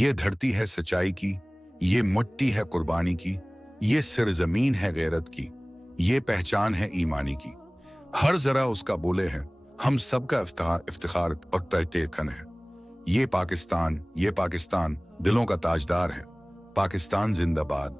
ये धरती है सच्चाई की, ये मिट्टी है कुर्बानी की, ये सरजमीन है गैरत की, ये पहचान है ईमानी की। हर जरा उसका बोले है, हम सबका इफ्तिखार और तहकीकन है। ये पाकिस्तान दिलों का ताजदार है। पाकिस्तान जिंदाबाद।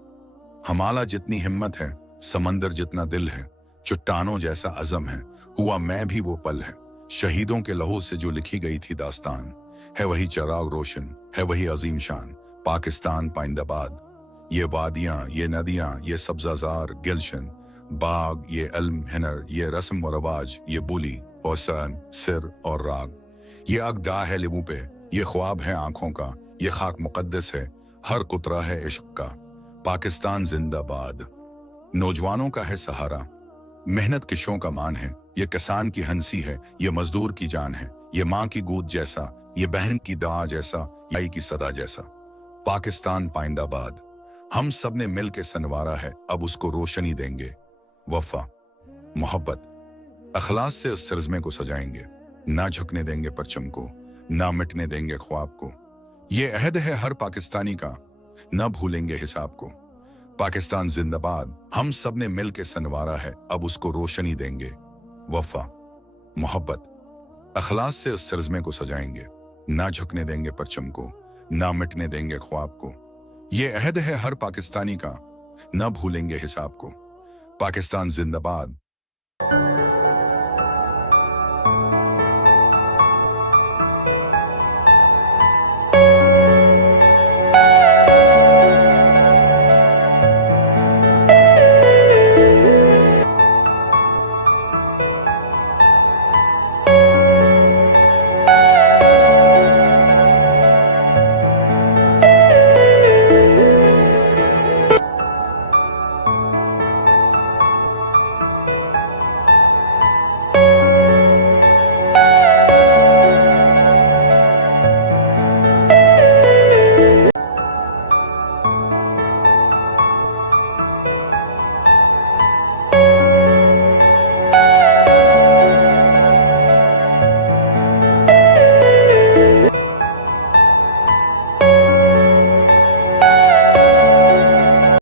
हमारा जितनी हिम्मत है, समंदर जितना दिल है, चट्टानों जैसा अज़म है, हुआ मैं भी वो पल है। शहीदों के लहू से जो लिखी गई थी दास्तान, है वही चराग रोशन, है वही अजीम शान। पाकिस्तान पाइंदाबाद। ये वादियां, ये नदियां, ये सब्जाजार गिलशन बाग, ये इल्म हिनर, ये रस्म व रवाज, ये बोली और सन सिर और राग। ये अगदा है लिबों पे, ये ख्वाब है आंखों का, ये खाक मुकद्दस है, हर कुतरा है इश्क का। पाकिस्तान जिंदाबाद। नौजवानों का है सहारा, मेहनत किशों का मान है, ये किसान की हंसी है, ये मजदूर की जान है, ये माँ की गोद जैसा, ये बहन की दुआ जैसा, याई की सदा जैसा। पाकिस्तान पाइंदाबाद। हम सब ने मिल के सनवारा है, अब उसको रोशनी देंगे। वफा, मोहब्बत, अखलास से उस सरजमे को सजाएंगे। ना झुकने देंगे परचम को, ना मिटने देंगे ख्वाब को। ये अहद है हर पाकिस्तानी का, ना भूलेंगे हिसाब को। पाकिस्तान जिंदाबाद। हम सब ने मिल के सनवारा है, अब उसको रोशनी देंगे। वफा, मोहब्बत, अखलास से उस सरजमे को सजाएंगे। ना झुकने देंगे परचम को, ना मिटने देंगे ख्वाब को। ये अहद है हर पाकिस्तानी का, ना भूलेंगे हिसाब को। पाकिस्तान जिंदाबाद।